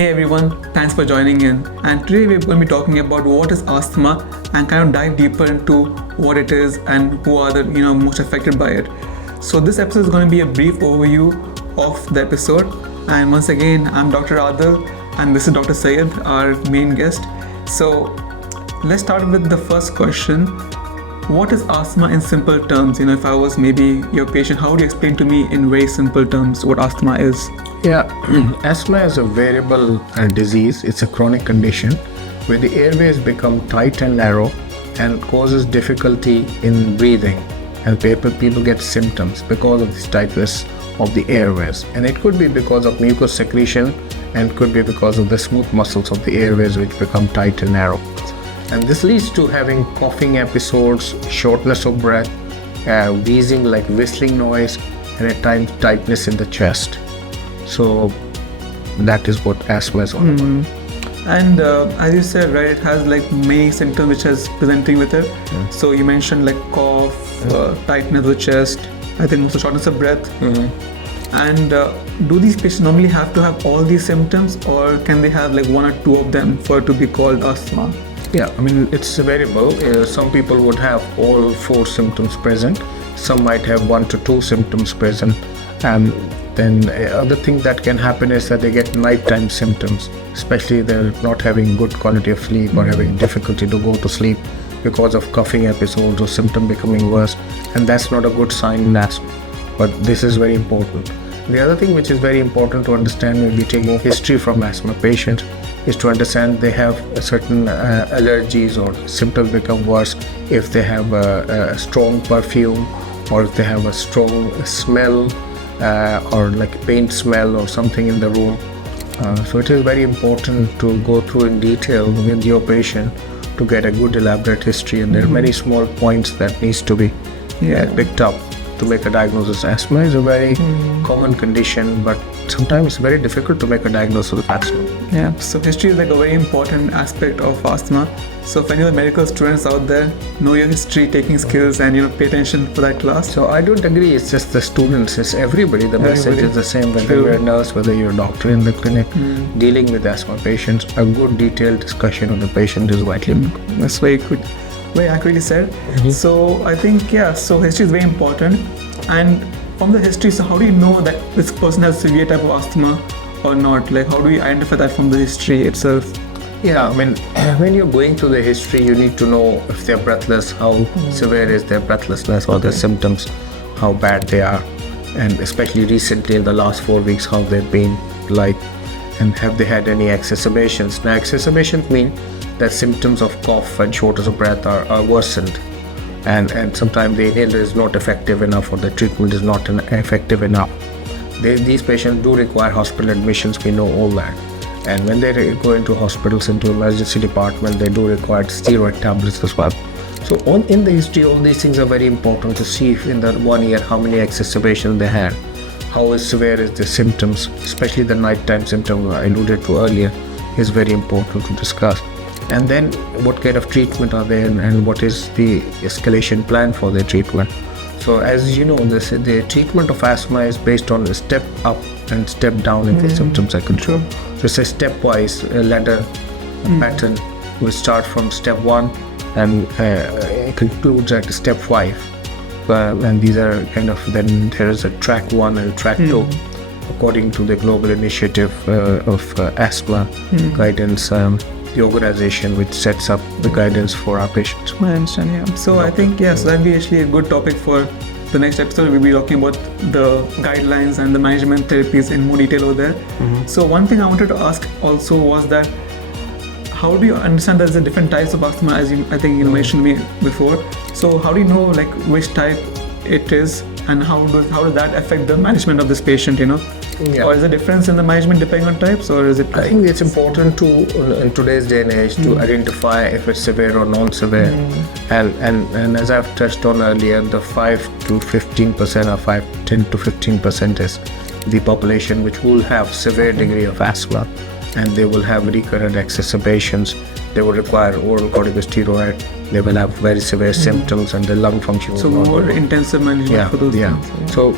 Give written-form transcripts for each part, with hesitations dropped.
Hey everyone, thanks for joining in. And today we're going to be talking about what is asthma and kind of dive deeper into what it is and who are the most affected by it. So this episode is going to be a brief overview of the episode. And once again, I'm Dr. Adil and this is Dr. Syed, our main guest. So let's start with the first question. What is asthma in simple terms? If I was maybe your patient, how would you explain to me in very simple terms what asthma is? Yeah, asthma is a variable disease. It's a chronic condition where the airways become tight and narrow and causes difficulty in breathing. And people get symptoms because of this tightness of the airways. And it could be because of mucus secretion and could be because of the smooth muscles of the airways which become tight and narrow. And this leads to having coughing episodes, shortness of breath, wheezing like whistling noise, and at times tightness in the chest. So that is what asthma is all about. And as you said, right, it has like many symptoms which is presenting with it. So you mentioned like cough, tightness of the chest, I think also shortness of breath. And do these patients normally have to have all these symptoms, or can they have like one or two of them for it to be called asthma? Yeah, I mean, it's a variable. Some people would have all four symptoms present. Some might have 1 to 2 symptoms present. And then other thing that can happen is that they get nighttime symptoms, especially they're not having good quality of sleep or having difficulty to go to sleep because of coughing episodes or symptom becoming worse. And that's not a good sign in asthma. But this is very important. The other thing which is very important to understand when we take history from asthma patients is to understand they have certain allergies or symptoms become worse if they have a strong perfume or if they have a strong smell or like paint smell or something in the room. So it is very important to go through in detail with your patient to get a good elaborate history, and there are many small points that needs to be picked up to make a diagnosis. Asthma is a very common condition, but sometimes it's very difficult to make a diagnosis of asthma. Yeah, so history is like a very important aspect of asthma. So if any of the medical students out there, know your history taking skills and pay attention for that class. So I don't agree, it's just the students, it's everybody. The message is the same, whether you're a nurse, whether you're a doctor in the clinic, dealing with asthma patients, a good detailed discussion of the patient is vitally important. That's very good. Very accurately said. So I think, so history is very important. And from the history, so how do you know that this person has severe type of asthma or not? Like how do you identify that from the history itself? Yeah, I mean, when you're going through the history, you need to know if they're breathless, how severe is their breathlessness or their symptoms, how bad they are. And especially recently in the last 4 weeks, how they've been like, and have they had any exacerbations? Now, exacerbations mean that symptoms of cough and shortness of breath are worsened, and sometimes the inhaler is not effective enough or the treatment is not effective enough. These patients do require hospital admissions, we know all that. And when they go into hospitals, into emergency department, they do require steroid tablets as well. So in the history, all these things are very important to see if in that 1 year how many exacerbations they had, how severe is the symptoms, especially the nighttime symptom I alluded to earlier is very important to discuss. And then what kind of treatment are there and what is the escalation plan for their treatment. So as you know, the treatment of asthma is based on a step up and step down in the symptoms are controlled. So it's a stepwise ladder pattern. We start from step 1 and it concludes at step 5. And these are kind of, then there is a track 1 and track 2 according to the global initiative of asthma guidance. The organization which sets up the guidance for our patients. I understand, yeah. So I think, so that'd be actually a good topic for the next episode. We'll be talking about the guidelines and the management therapies in more detail over there. So one thing I wanted to ask also was that how do you understand there's a different types of asthma, as I think you mentioned me before. So how do you know like which type it is and how does that affect the management of this patient, Or is there a difference in the management depending on types, or is it? I think it's important to, in today's day and age, to identify if it's severe or non-severe. And as I've touched on earlier, the 5 to 15% or 10 to 15% is the population which will have severe degree of asthma, and they will have recurrent exacerbations. They will require oral corticosteroid They will have very severe symptoms and the lung function So will not more go. intensive management for those things. So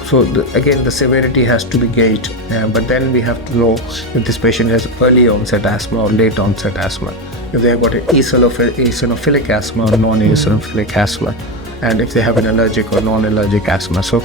again, the severity has to be gauged, but then we have to know if this patient has early onset asthma or late onset asthma, if they have got an eosinophilic asthma or non-eosinophilic asthma, and if they have an allergic or non-allergic asthma. So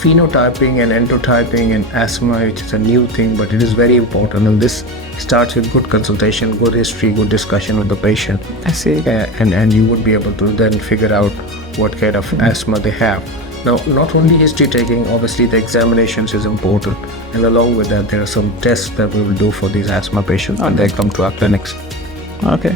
phenotyping and endotyping and asthma, which is a new thing, but it is very important, and this starts with good consultation, good history, good discussion with the patient. I see. And you would be able to then figure out what kind of asthma they have. Now, not only history taking, obviously the examinations is important, and along with that there are some tests that we will do for these asthma patients when they come to our clinics. Okay.